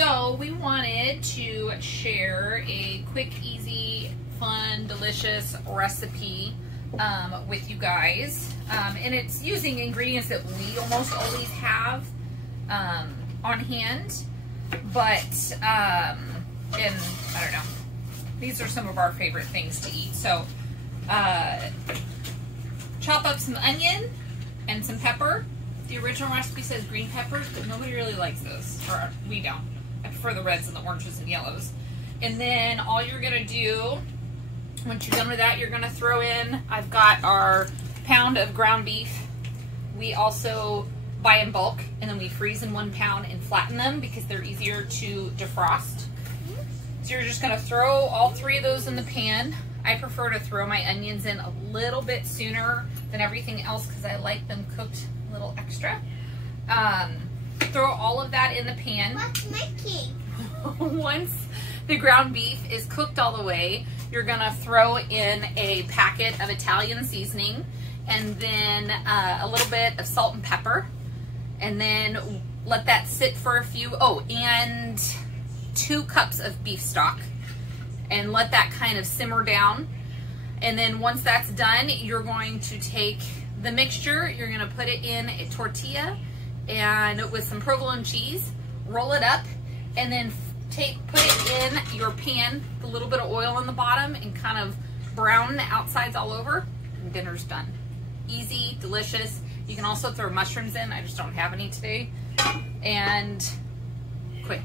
So we wanted to share a quick, easy, fun, delicious recipe with you guys. And it's using ingredients that we almost always have on hand. But, and I don't know, these are some of our favorite things to eat. So chop up some onion and some pepper. The original recipe says green peppers, but nobody really likes those, or we don't. I prefer the reds and the oranges and yellows. And then all you're gonna do, once you're done with that, you're gonna throw in, I've got our pound of ground beef. We also buy in bulk, and then we freeze in 1 pound and flatten them because they're easier to defrost. So you're just gonna throw all 3 of those in the pan. I prefer to throw my onions in a little bit sooner than everything else because I like them cooked a little extra. Throw all of that in the pan. What's making? Once the ground beef is cooked all the way, you're gonna throw in a packet of Italian seasoning and then a little bit of salt and pepper, and then let that sit for a few, and 2 cups of beef stock, and let that kind of simmer down. And then once that's done, you're going to take the mixture, you're gonna put it in a tortilla and with some provolone cheese, roll it up, and then put it in your pan, a little bit of oil on the bottom, and kind of brown the outsides all over, and dinner's done. Easy, delicious. You can also throw mushrooms in, I just don't have any today, and quick.